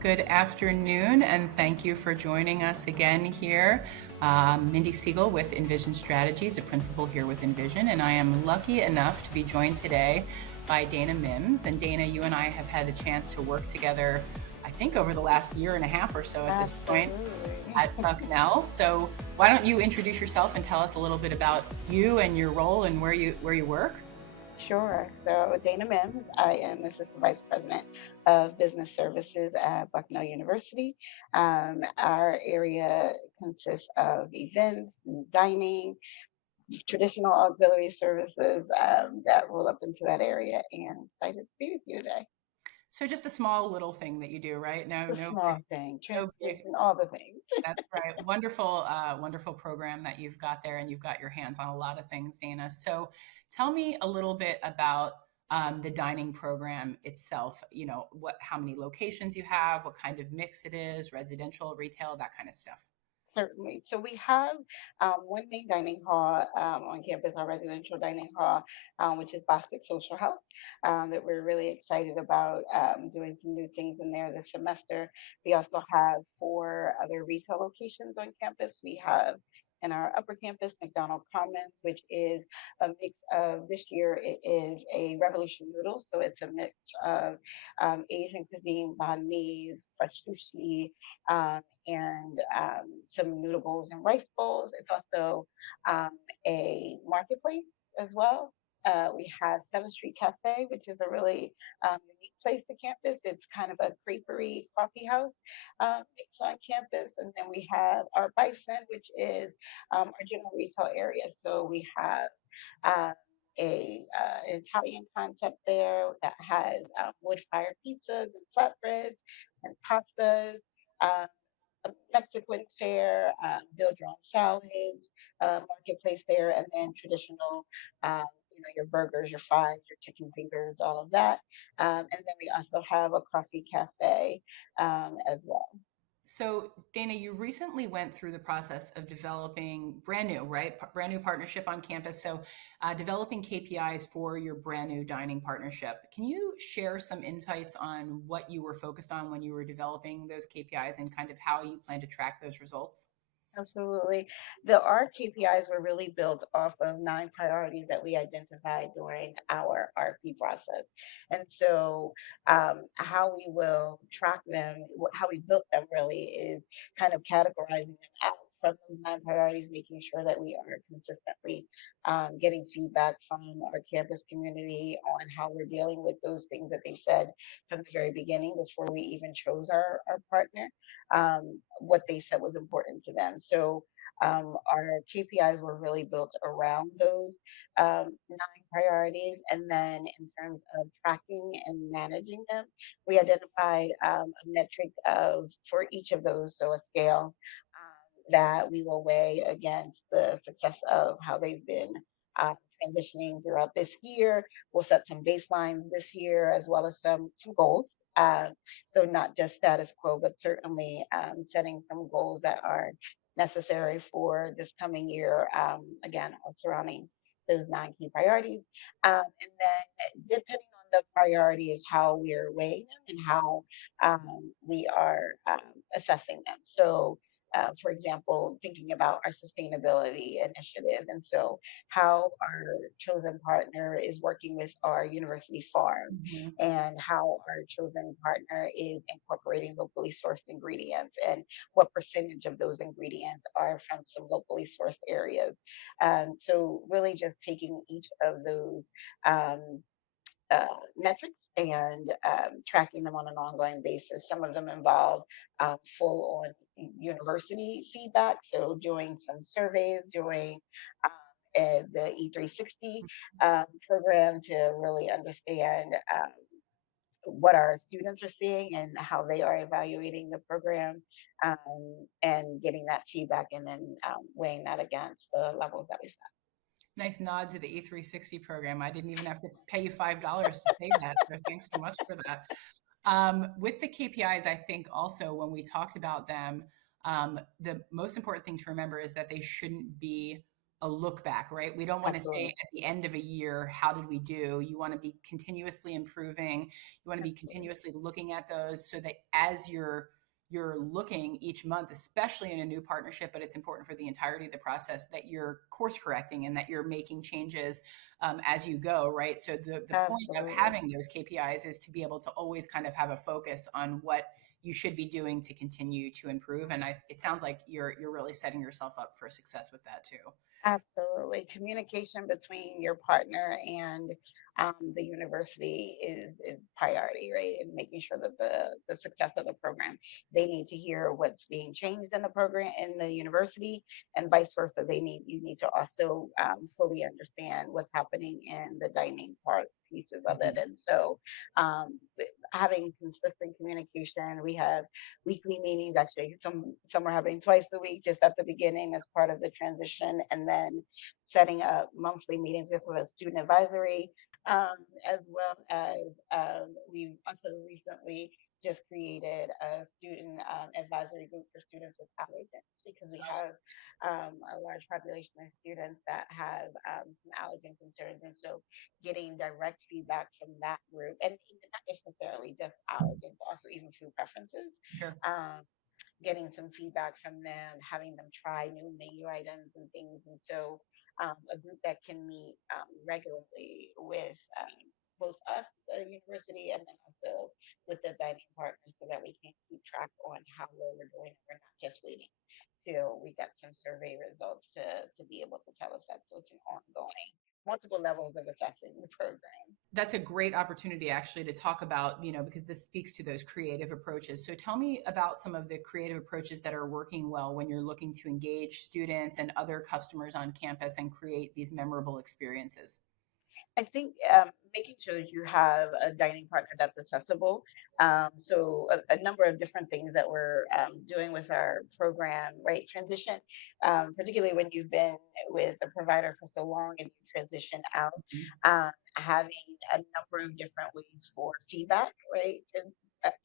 Good afternoon, and thank you for joining us again here. Mindy Segal with Envision Strategies, a principal here with Envision, and I am lucky enough to be joined today by Dana Mims. And Dana, you and I have had the chance to work together, I think, over the last year and a half or so at this point Absolutely. at Bucknell. So why don't you introduce yourself and tell us a little bit about you and your role and where you work? Sure. So, Dana Mims, I am the Assistant Vice President of Business Services at Bucknell University. Our area consists of events, and dining, traditional auxiliary services that roll up into that area, and excited to be with you today. So just a small little thing that you do, right? It's No, a no small big, thing, no big. transportation, all the things. That's right. Wonderful program that you've got there, and you've got your hands on a lot of things, Dana. So, tell me a little bit about the dining program itself. How many locations you have, what kind of mix it is, residential, retail, that kind of stuff. Certainly. So we have one main dining hall on campus, our residential dining hall, which is Bostic Social House, that we're really excited about doing some new things in there this semester. We also have four other retail locations on campus. We have in our upper campus, McDonald Commons, which is a mix of this year, it is a revolution noodle. So it's a mix of Asian cuisine, banh mi's, fresh sushi, and some noodle bowls and rice bowls. It's also a marketplace as well. We have 7th Street Cafe, which is a really unique place to campus. It's kind of a creperie coffee house mix on campus. And then we have our Bison, which is our general retail area. So we have um, Italian concept there that has wood-fired pizzas and flatbreads and pastas. Um, a Mexican fare, build your own salads, marketplace there, and then traditional, your burgers, your fries, your chicken fingers, all of that. And then we also have a coffee cafe as well. So, Dana, you recently went through the process of developing brand new, right? Brand new partnership on campus. So, developing KPIs for your brand new dining partnership. Can you share some insights on what you were focused on when you were developing those KPIs and kind of how you plan to track those results? Absolutely. Our KPIs were really built off of 9 priorities that we identified during our RFP process. And so, how we will track them, how we built them really is kind of categorizing them out from those 9 priorities, making sure that we are consistently getting feedback from our campus community on how we're dealing with those things that they said from the very beginning before we even chose our partner, what they said was important to them. So our KPIs were really built around those 9 priorities. And then in terms of tracking and managing them, we identified a metric of for each of those, so a scale that we will weigh against the success of how they've been uh, transitioning throughout this year. We'll set some baselines this year as well as some goals. So not just status quo, but certainly setting some goals that are necessary for this coming year. Again, surrounding those 9 key priorities, and then depending on the priority is how we're weighing them and how we are assessing them. So for example, thinking about our sustainability initiative. And so, how our chosen partner is working with our university farm, Mhm. and how our chosen partner is incorporating locally sourced ingredients, and what percentage of those ingredients are from some locally sourced areas. So, really just taking each of those. Metrics and tracking them on an ongoing basis. Some of them involve full on university feedback, so doing some surveys, doing the E360 program to really understand what our students are seeing and how they are evaluating the program, and getting that feedback and then weighing that against the levels that we set. Nice nod to the E360 program. I didn't even have to pay you $5 to say that. So, thanks so much for that. With the KPIs, I think also when we talked about them, the most important thing to remember is that they shouldn't be a look back, right? We don't want to say Absolutely. at the end of a year, how did we do? You want to be continuously improving. You want to be Absolutely. continuously looking at those so that as you're looking each month, especially in a new partnership, but it's important for the entirety of the process that you're course correcting and that you're making changes as you go, right? So the point of Absolutely. having those KPIs is to be able to always kind of have a focus on what you should be doing to continue to improve. And it sounds like you're really setting yourself up for success with that too. Absolutely. Communication between your partner and the university is priority, right? And making sure that the success of the program, they need to hear what's being changed in the program in the university, and vice versa. You need to also fully understand what's happening in the dining part pieces of it. Mhm. And so, having consistent communication, we have weekly meetings. Actually, some are happening twice a week, just at the beginning as part of the transition, and then setting up monthly meetings with sort of student advisory, as well as we've also recently just created a student advisory group for students with allergens because we have a large population of students that have some allergen concerns, and so getting direct feedback from that group, and not necessarily just allergens, but also even food preferences. Sure. Um, Getting some feedback from them, having them try new menu items and things. And so, a group that can meet regularly with both us, the university, and then also with the dining partners so that we can keep track on how well we're doing. We're not just waiting till we get some survey results to be able to tell us that. So it's an ongoing, multiple levels of assessing the program. That's a great opportunity actually to talk about, because this speaks to those creative approaches. So tell me about some of the creative approaches that are working well when you're looking to engage students and other customers on campus and create these memorable experiences. I think making sure that you have a dining partner that's accessible. So a number of different things that we're doing with our program, right? Transition, particularly when you've been with a provider for so long and you transition out, Mhm. having a number of different ways for feedback, right?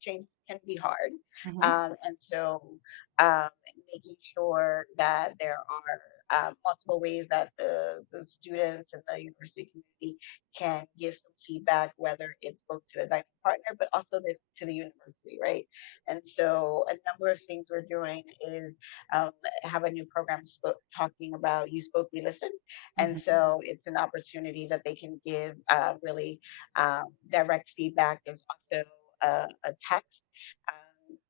Change can be hard. Mhm. And so um, making sure that there are multiple ways that the students and the university community can give some feedback, whether it's both to the dining partner, but also to the university, right? And so a number of things we're doing is um, have a new program talking about you spoke, we listened. And Mhm. so it's an opportunity that they can give really direct feedback. There's also a text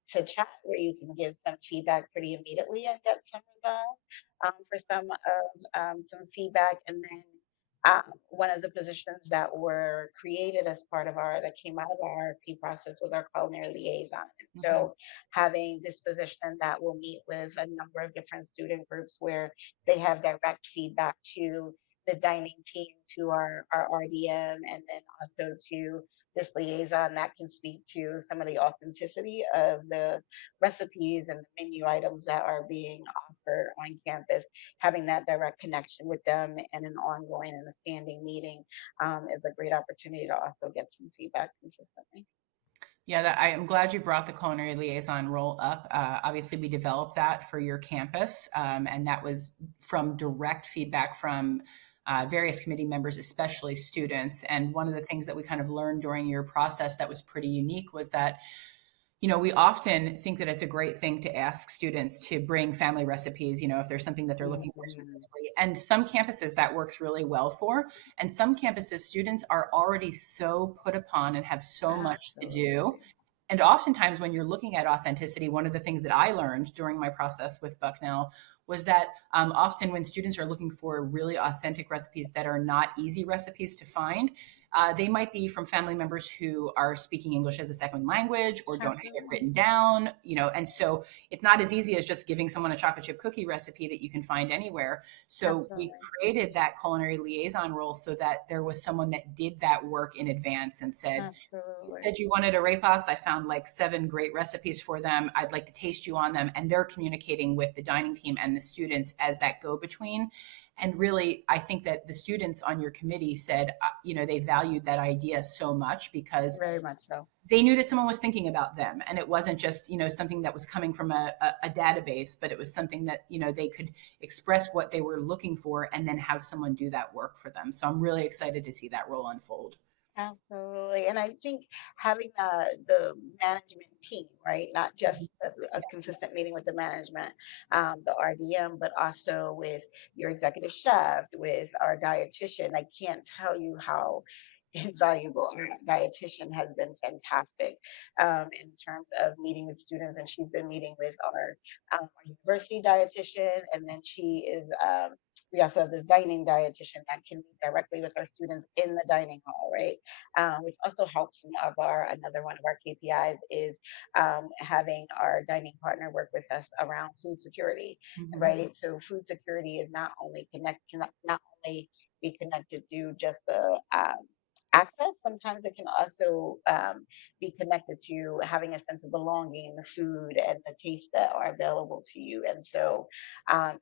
to chat where you can give some feedback pretty immediately and get some resolve for some feedback. And then one of the positions that were created as part of that came out of our RFP process was our culinary liaison. And Mhm. so having this position that will meet with a number of different student groups where they have direct feedback to the dining team, to our RDM, and then also to this liaison that can speak to some of the authenticity of the recipes and the menu items that are being offered on campus. Having that direct connection with them and an ongoing and a standing meeting is a great opportunity to also get some feedback consistently. Yeah, I am glad you brought the culinary liaison role up. Obviously, we developed that for your campus, and that was from direct feedback from various committee members, especially students. And one of the things that we kind of learned during your process that was pretty unique was that we often think that it's a great thing to ask students to bring family recipes, if there's something that they're looking for Mhm. specifically. And some campuses that works really well for. And some campuses, students are already so put upon and have so much to do. Absolutely. And oftentimes, when you're looking at authenticity, one of the things that I learned during my process with Bucknell was that often when students are looking for really authentic recipes that are not easy recipes to find, they might be from family members who are speaking English as a second language or don't have it Absolutely. written down, and so it's not as easy as just giving someone a chocolate chip cookie recipe that you can find anywhere. So we Absolutely. created that culinary liaison role so that there was someone that did that work in advance and said, you Absolutely. said you wanted arepas. I found like 7 great recipes for them. I'd like to taste you on them. And they're communicating with the dining team and the students as that go between. And really, I think that the students on your committee said, they valued that idea so much because Very much so. they knew that someone was thinking about them, and it wasn't just something that was coming from a database, but it was something that they could express what they were looking for and then have someone do that work for them. So I'm really excited to see that role unfold. Absolutely. And I think having the management team, right? Not just a Yes. consistent meeting with the management, the RDM, but also with your executive chef, with our dietitian. I can't tell you how invaluable our dietitian has been fantastic in terms of meeting with students. And she's been meeting with our university dietitian, and then she is. We also have this dining dietitian that can meet directly with our students in the dining hall, right? Which also helps some of another one of our KPIs is having our dining partner work with us around food security, Mhm. right? So food security is not only be connected to just the access. Sometimes it can also be connected to having a sense of belonging in the food and the tastes that are available to you. And so,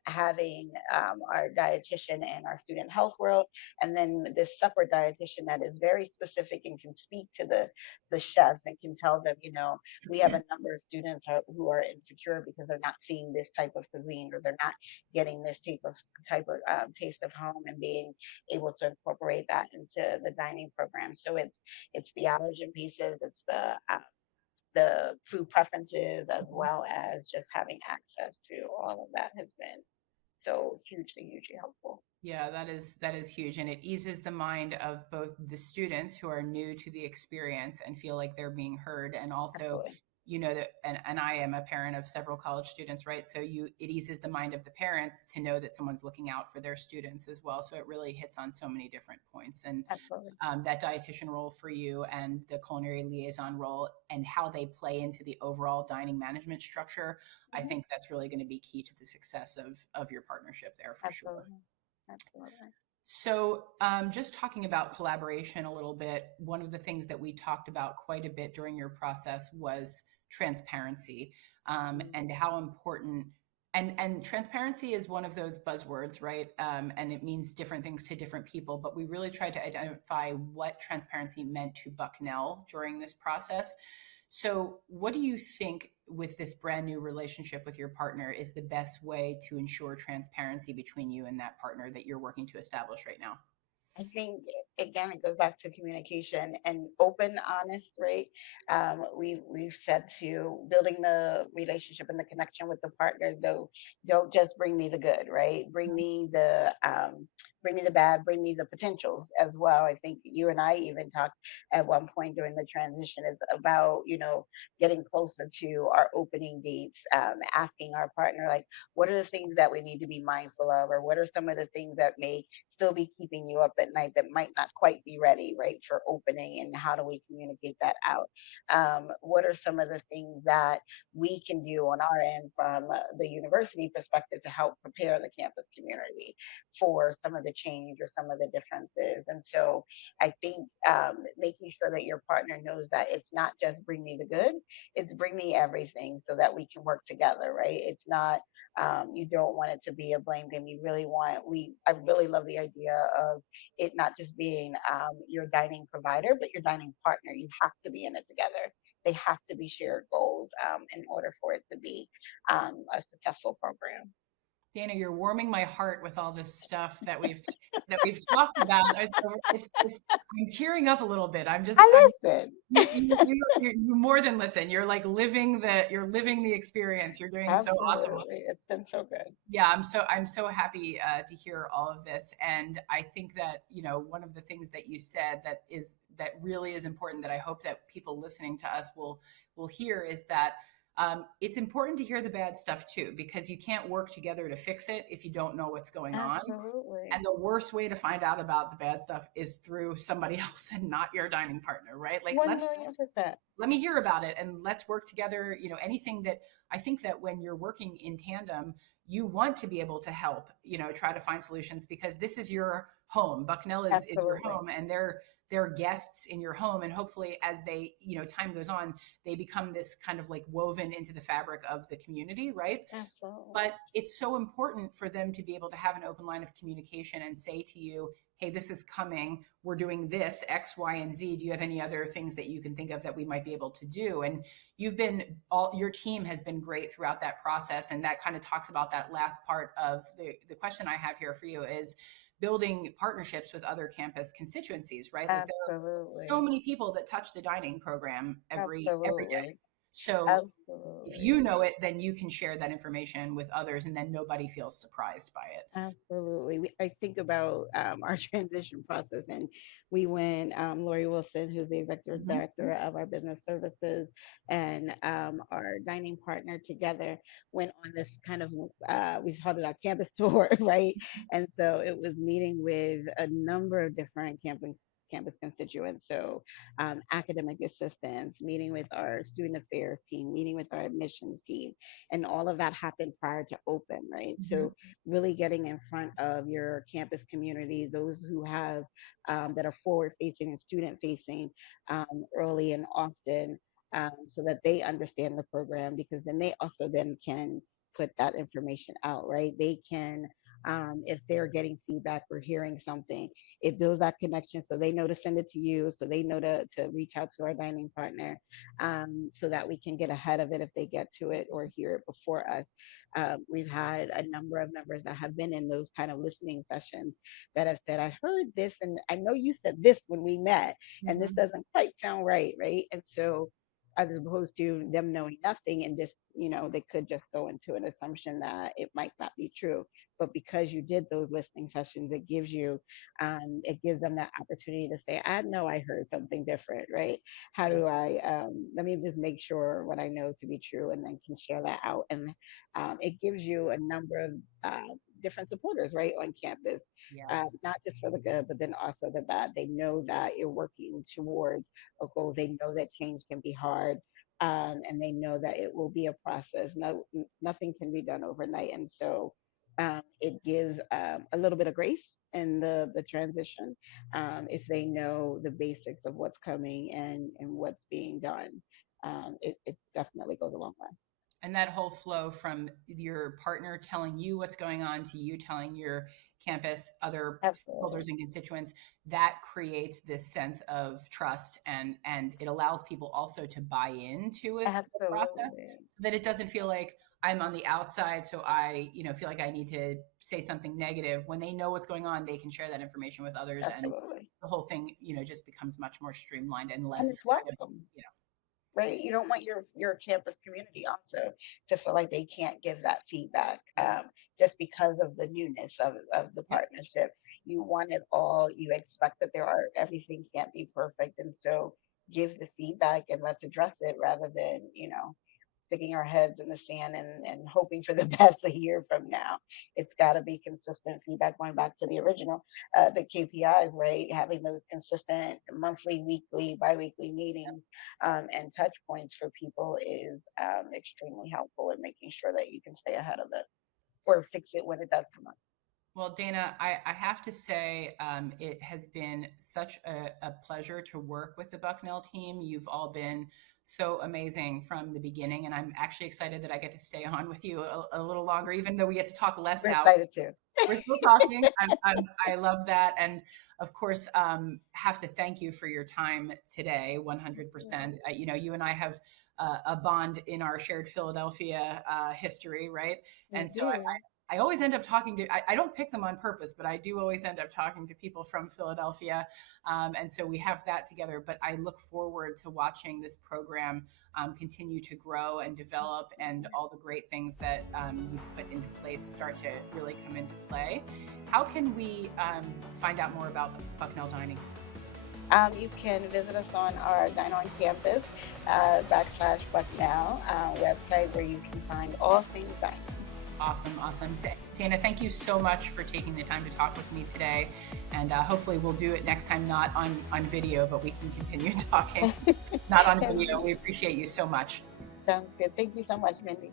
having our dietitian and our student health world, and then this separate dietitian that is very specific and can speak to the chefs and can tell them, we have a number of students who are insecure because they're not seeing this type of cuisine, or they're not getting this type of taste of home, and being able to incorporate that into the dining program. So it's the allergen pieces, it's the food preferences, as well as just having access to all of that has been so hugely helpful. Yeah, that is huge, and it eases the mind of both the students who are new to the experience and feel like they're being heard, and also, Absolutely. that, and I am a parent of several college students, right? So it eases the mind of the parents to know that someone's looking out for their students as well. So it really hits on so many different points, and Absolutely. that dietitian role for you and the culinary liaison role and how they play into the overall dining management structure, I Hmm. think that's really going to be key to the success of your partnership there for sure. Absolutely. Absolutely. So, just talking about collaboration a little bit, one of the things that we talked about quite a bit during your process was transparency, Mhm. and how important. And transparency is one of those buzzwords, right? And it means different things to different people. But we really tried to identify what transparency meant to Bucknell during this process. So, what do you think with this brand new relationship with your partner is the best way to ensure transparency between you and that partner that you're working to establish right now? I think again it goes back to communication and open, honest, right? We've said to building the relationship and the connection with the partner, though, don't just bring me the good, right? Bring me the bad, bring me the potentials as well. I think you and I even talked at one point during the transition is about getting closer to our opening dates, asking our partner like, what are the things that we need to be mindful of, or what are some of the things that may still be keeping you up at night that might not quite be ready, right, for opening, and how do we communicate that out? What are some of the things that we can do on our end from the university perspective to help prepare the campus community for some of the change or some of the differences? And so I think making sure that your partner knows that it's not just bring me the good, it's bring me everything so that we can work together, right? It's not you don't want it to be a blame game. You really want I really love the idea of it not just being your dining provider, but your dining partner. You have to be in it together. They have to be shared goals in order for it to be a successful program. Dana, you're warming my heart with all this stuff that we've talked about. It's I'm tearing up a little bit. I listen. You more than listen. You're like living the experience. You're doing so awesome. Absolutely. It's been so good. Yeah, I'm so happy to hear all of this, and I think that one of the things that you said that really is important, that I hope that people listening to us will hear, is that it's important to hear the bad stuff too, because you can't work together to fix it if you don't know what's going on. Absolutely. And the worst way to find out about the bad stuff is through somebody else and not your dining partner, right? Like, 1,000,000%. let me hear about it and let's work together. Anything that I think that when you're working in tandem, you want to be able to help, try to find solutions, because this is your home. Bucknell is your Absolutely. home, and they're guests in your home, and hopefully as they, time goes on, they become this kind of like woven into the fabric of the community, right? Absolutely. But it's so important for them to be able to have an open line of communication and say to you, hey, this is coming, we're doing this X, Y, and Z, do you have any other things that you can think of that we might be able to do? And your team has been great throughout that process, and that kind of talks about that last part of the question I have here for you is building partnerships with other campus constituencies, right? Like there are so Absolutely. many people that touch the dining program every day. Absolutely. So if Absolutely. you know it, then you can share that information with others, and then nobody feels surprised by it. Absolutely. I think about our transition process, and we went, Lori Wilson, who's the executive Mhm. director of our business services, and our dining partner together went on this kind of, we've called it our campus tour, right? And so it was meeting with a number of different campus constituents. So academic assistants, meeting with our student affairs team, meeting with our admissions team, and all of that happened prior to open, right? Mhm. So really getting in front of your campus communities, those who have that are forward facing and student facing early and often, so that they understand the program, because then they also then can put that information out, right? They can, if they're getting feedback or hearing something, it builds that connection, so they know to send it to you, so they know to reach out to our dining partner, so that we can get ahead of it if they get to it or hear it before us. We've had a number of members that have been in those kind of listening sessions that have said, I heard this, and I know you said this when we met, and this Mhm. doesn't quite sound right, right? And so, as opposed to them knowing nothing and just, they could just go into an assumption that it might not be true. But because you did those listening sessions, it gives them that opportunity to say, I know I heard something different, right? How Yeah. do I, let me just make sure what I know to be true, and then can share that out. And it gives you a number of different supporters, right, on campus, Yes. not just for the good, but then also the bad. They know that you're working towards a goal. They know that change can be hard, and they know that it will be a process. Nothing can be done overnight, and so it gives a little bit of grace in the transition, if they know the basics of what's coming and what's being done. It definitely goes a long way. And that whole flow from your partner telling you what's going on to you telling your campus other Absolutely. stakeholders and constituents, that creates this sense of trust, and it allows people also to buy into it, the process, Absolutely. so that it doesn't feel like I'm on the outside, so I, feel like I need to say something negative. When they know what's going on, they can share that information with others, and Absolutely. the whole thing, just becomes much more streamlined and And less, it's welcome, right? You don't want your campus community also to feel like they can't give that feedback, yes. just because of the newness of the Yep. partnership. You want it all. You expect that everything can't be perfect, and so give the feedback and let's address it rather than sticking our heads in the sand and hoping for the best a year from now. It's got to be consistent feedback. Going back to the original, the KPIs, right? Having those consistent monthly, weekly, biweekly meetings, and touch points for people is extremely helpful in making sure that you can stay ahead of it or fix it when it does come up. Well, Dana, I have to say, it has been such a pleasure to work with the Bucknell team. You've all been so amazing from the beginning, and I'm actually excited that I get to stay on with you a little longer, even though we get to talk less We're now. excited too. We're still talking. I love that. And of course, have to thank you for your time today, 100%. Absolutely. You and I have a bond in our shared Philadelphia history, right? We And so do. I always end up talking to, I don't pick them on purpose, but I do always end up talking to people from Philadelphia. And so we have that together. But I look forward to watching this program continue to grow and develop, and Absolutely. all the great things that you've put into place start to really come into play. How can we find out more about Bucknell Dining? You can visit us on our Dine on Campus / Bucknell website, where you can find all things dining. Awesome, awesome. Dana, thank you so much for taking the time to talk with me today. And hopefully we'll do it next time, not on video, but we can continue talking, not on video. We appreciate you so much. Sounds good. Thank you so much, Mindy.